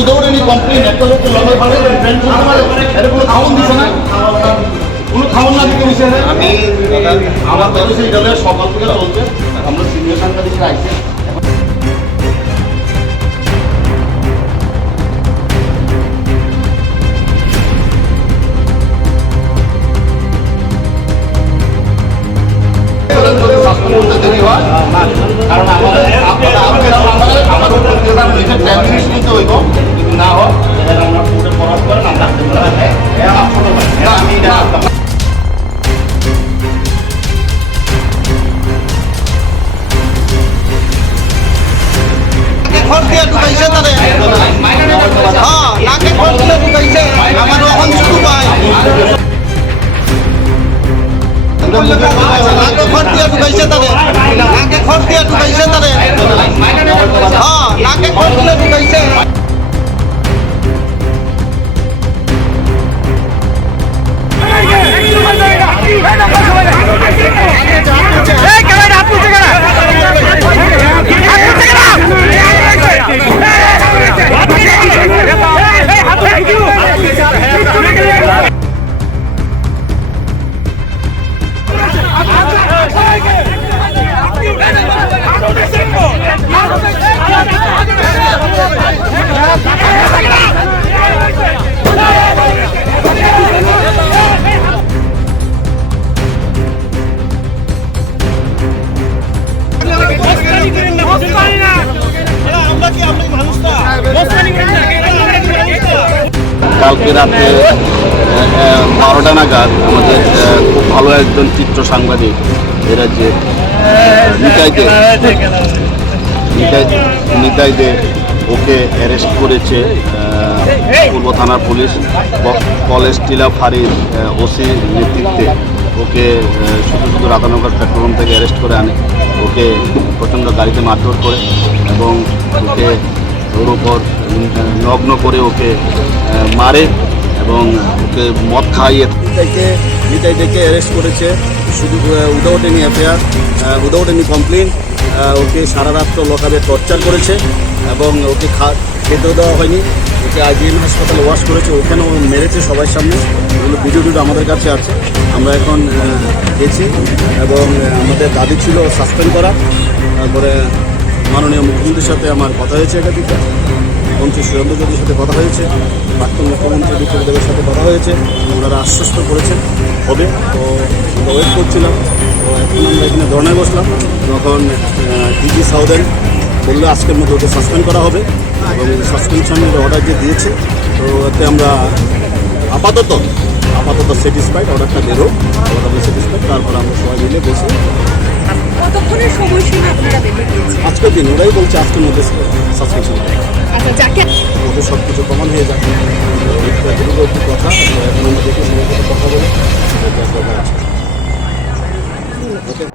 উদৌড়নি complain একটা লোক লগে পারে ফ্রেন্ড করতে পারে এটা কোনো খাওন দিছে না কোনো খাওন না দিতে হইছে আমি আমার তো সেই দলের সকাল থেকে চলছে আমরা সিনিয়র সাংবাদিকরা আইছে কারণ আমাদের হইব যদি না হয় আমরা কোর্টে ফরওয়ার্ড করেন আমরা আমি কালকে রাতে 12টা নাগাদ আমাদের খুব ভালো একজন চিত্র সাংবাদিক এরা যে নিতাই দে ওকে অ্যারেস্ট করেছে পূর্ব থানার পুলিশ কলেজ টিলা ফাঁড়ির ওসি নেতৃত্বে ওকে শুধু রাধানগর পেট্রোল থেকে অ্যারেস্ট করে আনে ওকে প্রচণ্ড গাড়িতে মারধর করে এবং ওকে ওর উপর নগ্ন করে ওকে মারে এবং ওকে মদ খাইয়ে নিতাই থেকে অ্যারেস্ট করেছে শুধু without any FIR without any complain okay সারা রাত্র লকাবে টর্চার করেছে এবং ওকে খেতেও দেওয়া হয়নি ওকে আইজিএম হাসপাতালে ওয়াশ করেছে ওখানেও মেরেছে সবার সামনে এগুলো ভিডিও আমাদের কাছে আছে আমরা এখন গেছি এবং আমাদের দাবি ছিল সাসপেন্ড করা তারপরে মাননীয় মুখ্যমন্ত্রীর সাথে আমার কথা হয়েছে একাধিকবার মন্ত্রী সুরেন্দ্র চৌধুরীর সাথে কথা হয়েছে প্রাক্তন মুখ্যমন্ত্রী বিপ্লবদেবের সাথে কথা হয়েছে ওনারা আশ্বস্ত করেছেন হবে তো আমরা ওয়েট করছিলাম তো এখন আমরা এখানে ধর্নায় বসলাম তখন ডিজি সাউদেন বললে আজকের মধ্যে ওকে সাসপেন্ড করা হবে এবং সাসপেনশনের অর্ডার যে দিয়েছে তো এতে আমরা আপাতত স্যাটিসফাইড অর্ডারটা বেরো অর্ডারটা স্যাটিসফাইড তারপর আমরা সবাই মিলে বসে আজকের দিন ওরাই বলছে আজকের মধ্যে সাসপেনশন ওদের সব কিছু প্রমাণ হয়ে যাবে কথা এখন